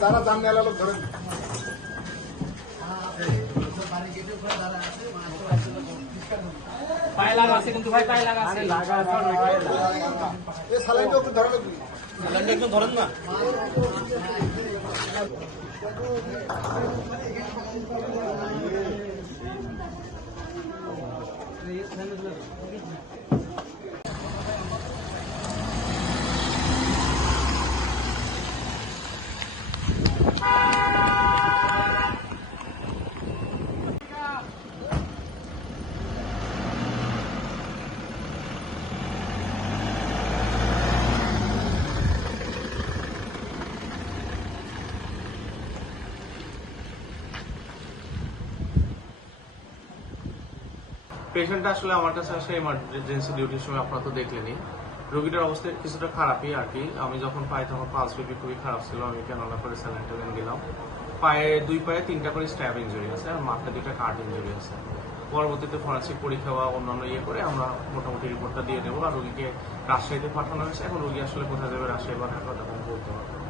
যারা জানলে লোক ধরেন পায়ে লাগা আছে কিন্তু ভাই পায়ে লাগা আছে এই সালাইনটা একটু ধরে লাগবে সালাইনটা একটু ধরেন না পেশেন্টটা আসলে আমার কাছে আসে এমার্জেন্সি ডিউটির সময় আপনারা তো দেখলেনই। রোগীটার অবস্থা কিছুটা খারাপই আর কি। আমি যখন পাই তখন পালস বেবি খুবই খারাপ ছিল। আমি কেননা করে স্যালাইন দিলাম। দুই পায়ে 3টা করে স্ট্যাব ইঞ্জুরি আছে আর মাথায় 2টা কাট ইঞ্জুরি আছে। পরবর্তীতে ফরেন্সিক পরীক্ষা বা অন্যান্য করে আমরা মোটামুটি রিপোর্টটা দিয়ে দেবো আর রোগীকে রাজশাহীতে পাঠানো হয়েছে। এখন রোগী আসলে কোথায় যাবে, রাজশাহী বা ঢাকা, তখন বলতে হবে।